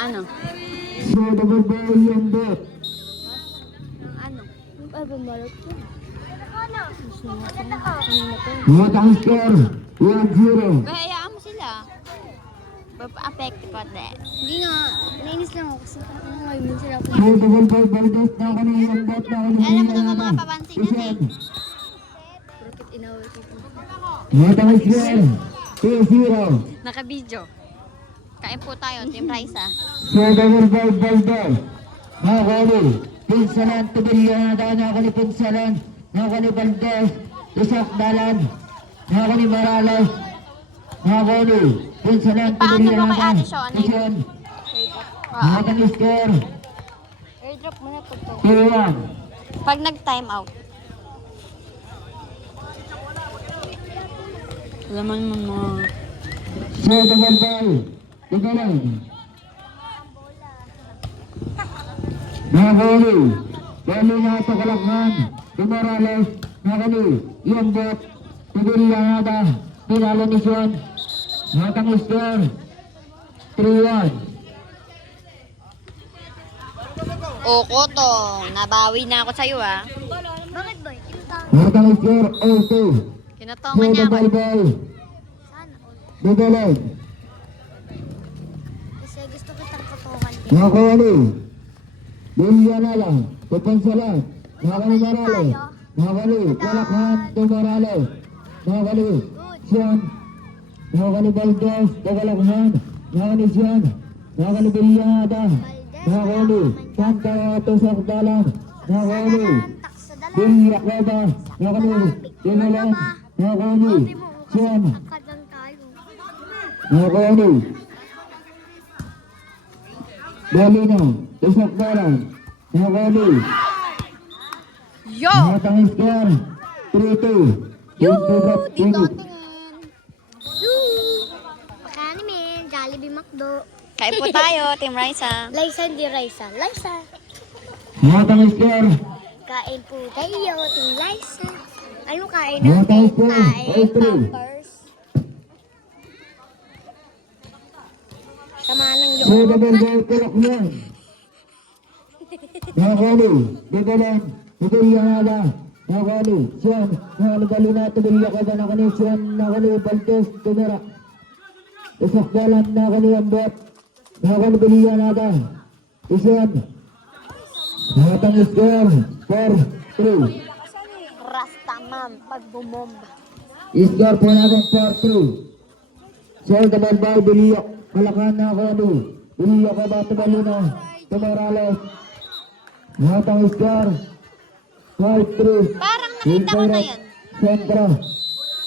Ano? So, nagbabaw yung bot. Ano? Ay, bumalot ko. What ang score? 1-0. Hayaan mo sila. Affect pa din. Hindi nga, nainis lang ako kasi ano ngayon sila ako. So, nagbabaw Valdez na kanilang bot na Alam mo naman kanilang mga papansin yan eh. Bakit inawal ko ito? What ang score? 2-0. Naka-video. Kain po tayo, Team Raisa. So, nagbabaw Valdez. Nakakali. Pinsalan, tubilyan na nakakali Pinsalan. Nakakali Valdez. Isak dalan. Nakakali Morales. Nakakali. Pinsalan, Paano tubilyan mo na kay Ate Shaw? Ano yun? Oo. Nakakali score. Airdrop mo na po to. 2-1. Pag nag-time out. Laman mo mga... So, nagbabaw. Tugalan. Nakakali. Dali na ito kalakhan. Morales. Nakakali. Iambot. Tubilyan na ito. Pinalo ni Sean. Nakakali score. 3-1. O, Kotong. Nabawi na ako sa'yo ah. Bakit boy? Nakakali score. 0-2. Kinatongan niya ako. Nagbabaw. Sana all. Tugalan. Kasi gusto kitang katungan din. Nakakali. Bilyan na lang. Pupansalan. Nakakali Morales. Nakakali. Kalakhan. Morales. Nakakali. Sean. Nakakali Valdez. Kalakhan. Nakakali Sean. Nakakali Bilyada. Nakakali. Santa Tusok Dalang. Nakakali. Taksa dala. Bilyakaba. Nakakali. Tinalan. Nakakali. Sean. Kadang tayo. Nakakali. Dalino. Tusok Dalang. Nakakali. Yo! Matang score. 3-2. Yo! Yung Dito favorite tingin. Pakanin men, Jollibee McDo. Kain po tayo, Team Raisa. Liza, hindi Raisa. Liza. Matang score. Kain po tayo, Team Liza. Ano kain Mga natin? tao po, Kain, ay, true. pampers. Sama ng So, loob. double goal, tulak niya. Nakakali. Bigalan. Bigalyada. Nakakali. Siyan. Nakakali Galina. Tubilyakaba. Nakakali Siyan. Nakakali Valdez. Tumira. Isak dalan. Nakakali Ambot. Nakakali Bilyakada. Isiyan. Matang score. 4-3. Rastaman, pag bumomba. Score po natin 4-3. So, double ball. Bilyak. Kalakan na ako ano. Bilyakaba. Tubalina. Tumarales. Matang score. 5-3. Parang nakita ko na yan. Sentro.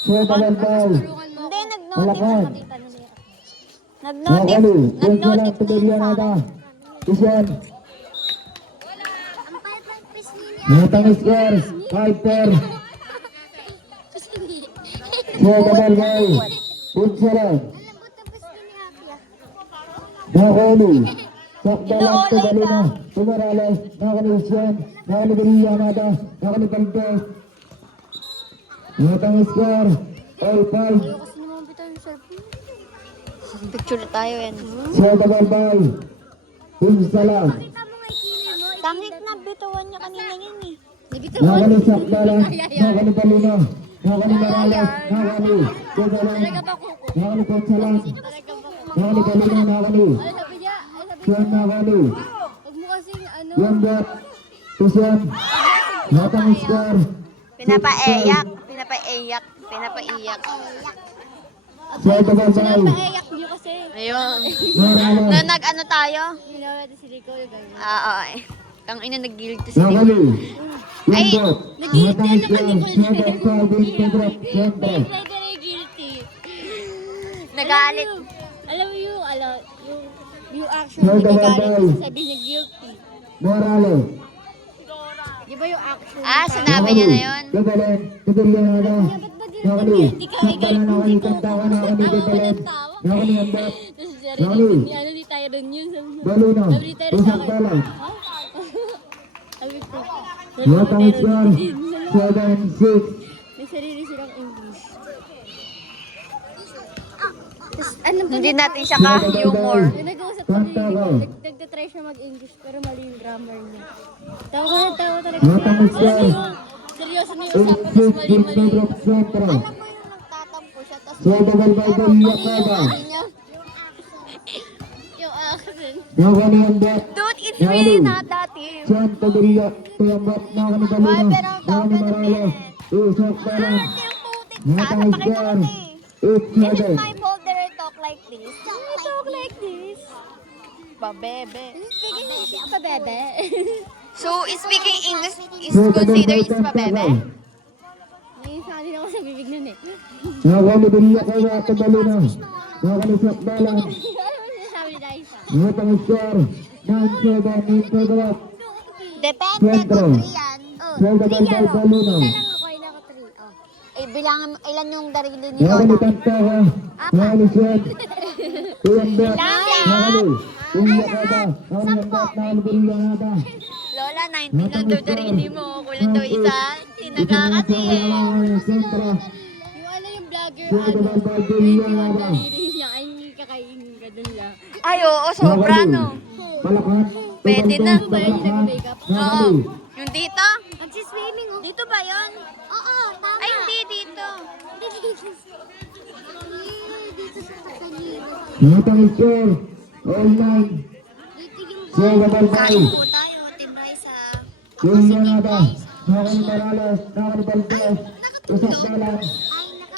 So, double ball. Hindi, nag-notice. Kalakan. Nag-notice. Nakakali. Punsa lang. Nag-notice na yun Tubilyan sa nata. akin. Isiyan. Ang pahit pis niya. Matang score. 5-4. So, double ball. Punsa lang. Lambot ang pis ni Happy ah. Nakakali. Sakda lang. Tubalina. Tumarales. Nakakali Isiyan. Nakakali Bilyakada nata. Nakakali Valdez. Matang score. 5-5. Kasi naman bitaw yung cellphone. Picture tayo yan. So, double ball. Punsa lang. Kita mo nga ikili mo. Tangik na bitawan niya kanina yun eh. Nakakali sakda lang. Nakakali Balina. Nakakali Morales. Nakakali. Tugalan. Nakakali Punsa lang. Nakakali Balina. Nakakali. Sabi niya, Siyan nakakali. huwag mo kasing ano. Yambot. Tusiyan. Matang score. Pinapaiyak. Pinapaiyak. Pinapaiyak. So, double ball. Paayak niyo kasi. Ayun. Morales. Na nag-ano tayo? Ginawa natin si Rico yung ganyan. Oo. Tang ina nag-guilty si Nakakali. Ay, Yambot. Matang score. Siyan sa Alvin Pedro. Siyempre. Very guilty. Nagalit. Alam mo yung action So, na double nagalit ball. kasi sabi niya guilty. Morales. Di ba yung action? Ah, sinabi niya na yun. Tugalan. Tugalan na na. Nakakali. Hindi ka may Sakda lang nakakali. Kanta ka nakakali. Tugalan. Nakakali Yambot. Tapos Nakakali. ano di tayo rin yun. Balina. Sabi ni Terry sa Tusak akin. dalan. Sabi ko. Matang score. 7-6. May sarili silang English. Tapos Ano ba? Hindi natin siya ka-humor. Nag-uusap Kanta kami. ka. Nagtatry siya mag-English pero mali yung grammar niya. Tawa na tawa talaga. Matangis Alam yan. mo yung seryoso na yung usapan tapos mali-mali. Centro. Alam mo yung nagtatampo siya, tapos So, dabalbay pero Bulia mali yung Kada. ano niya. Yung accent. Nakakani ang bat. Dude, it's really not that him. Siyan, Taguria, Tuyambat, nakakani Balino. Why, pero ang tawag Nakakani ka ng Morales. Sok Balan. Ate, yung putik ka. Matangis Napakita yan. ko eh. It's Is it seven. my fault that I talk like this? Talk like this. Babebe. Speaking English pa, bebe. So, speaking English is So, considered is dabalbay pabebe? May sali na ako sa bibig nun eh. Nakakani Bulia Kada, Tabalino. Nakakani Sok Balan. Ano sinasabi ni Daisa? Matangis yan. 9-7, Intagawat. Depende Siyempre. kung 3 yan. So, dabalbay Balino. Isa lang ako, ilan ako 3. Oh. Eh, bilangan, ilan yung darili ni Nakakani Lola? Tantaka. Nakakani Siyan. Tuyambat. Lang. Nakakani. Bulia Kada. Nakakani ang bat. Nakakani Bulia Kada. Lola, 19 lang daw darili mo. Kulang daw isa. Tinaga kasi eh. Centro. Yung ano yung vlogger, So, ano, dabalbay Bulia yung Kada. daliri niya, ay kakainin ka dun lang. Ay, oo, sobra no. Palakan. Pwede na. Ba yun yung nag-makeup? Oo. Yung dito? Nagsiswimming oh. Dito ba yun? Oo, tama. Ay, hindi dito. Dito sa katanino. Matang score. Online. Dito yung So, dabalbay. Kain po tayo, Team Raisa. Bulia Kada. Nakakani Morales. Nakakani Valdez. Usap Dalan.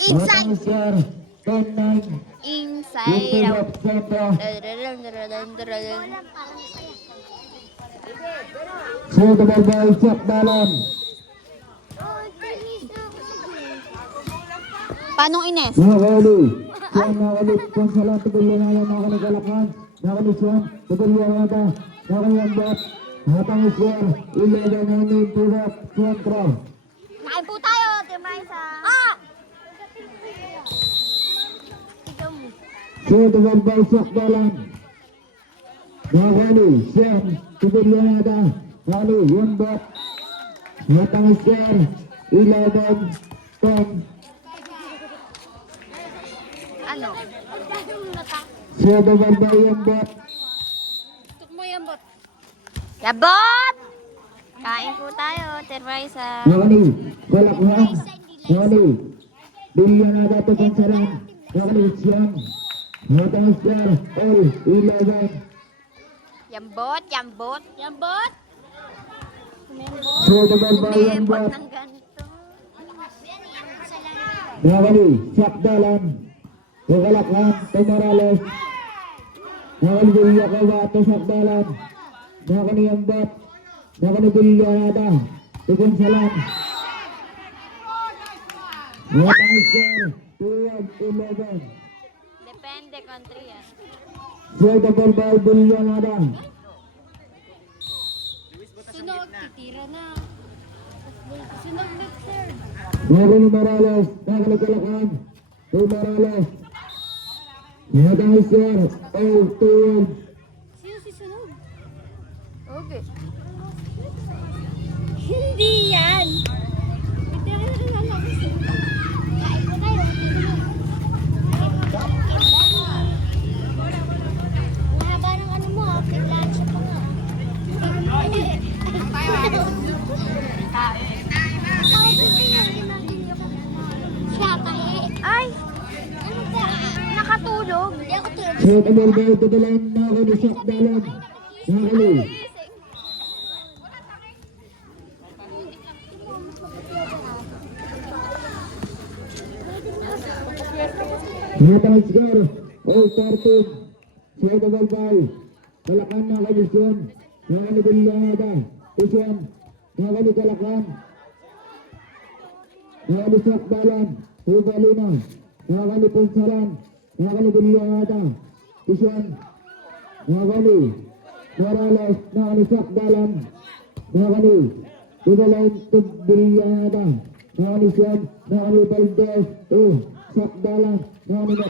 Matang score. 10-9. Inside Youtube out. Centro. Dadadadadadadadadad. So, dabalbay. Usap Dalan. Paano Ines? Nakakali. Siyan nakakali. Konsalan. Tubulia na yan. Nakakani Kalakhan. Nakakani Siyan. Tubulia Kada. Nakakani ang bat. Matang score. 11-9. Turap Centro. Kain po tayo, Team Raisa. Ah! So, dabalbay. Usap Dalan. Nakakali. Siyan. Tubulia Kada. Nakakali. Yung bat. Matang score. 11-10. Ano? So, dabalbay yung bat. Tuk mo yan, bot. Yabot! Kain po tayo, Team Raisa. Nakakali. Kalakhan. Nakakali. Bulia na dato Konsalan. Nakakali. Siyan. Matang score. All 11. Yambot, yambot. Yan, bot. So, dabalbay yung Umibot bat. ng ganito. Nakakali. Siyak Dalan. Kalakhan. Morales. Nakakali Bulia Kada. Siyak Dalan. Nakakali yung bat. Nakakali Bulia Kada. Konsalan. Matang score. 12-11. Depende country yan. So, dabalbay Bulia Kada. Sunog, titira na. Sunog na, sir. Nakakali Morales. Nakakali Kalakhan. Morales. Matang score. 12-12. Sino si Sunog? Okay. Hindi yan. Hindi ako nakilala ko si Sunog. Kain ko tayo. Ang haba ng ano mo, biglaan siya pa nga. Siya tayo. Ay! Ano ba? Nakatulog. Hindi ako tulog. So, dabalbay Dalan. Nakakali Siyak Dalan. Nakakali. Matang score. All 13. So, dabalbay. Kalakhan nakakali Siyan. Nakakali Bulia Kada. Siyan. Nakakali Kalakhan. Nakakali Siyak Dalan. Hubalina. Nakakali Konsalan. Nakakali Bulia Kada. Siyan. Nakakali. Morales. Nakakali Siyak Dalan. Nakakali. Ibalain Bulia Kada. Nakakali Siyan. Nakakali Valdez. Siyak Dalan. Nakakali.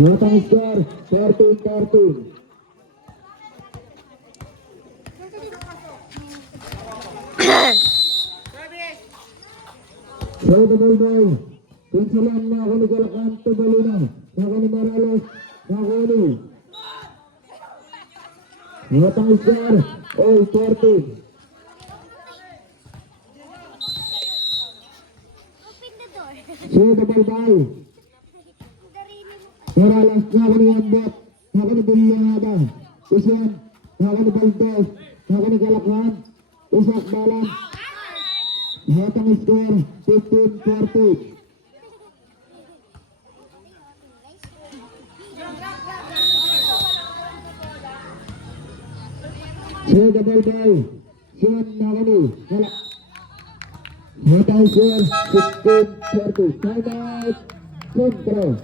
Matang score. 13-13. So, dabalbay. Konsalan na ako ni Galakan, Tubalina. Ako ni Morales, ako ni. Hatang score, all 14. Open the door. Siya Balbay. Morales, ako ni Ambot, ako ni Bulyada. Usian, ako ni Baldes, ako ni Galakan. Usak Balan. Hatang score, 15-40. Siya Balbay. Siya Nakani. Hatang score, 16-40. Time out. Control.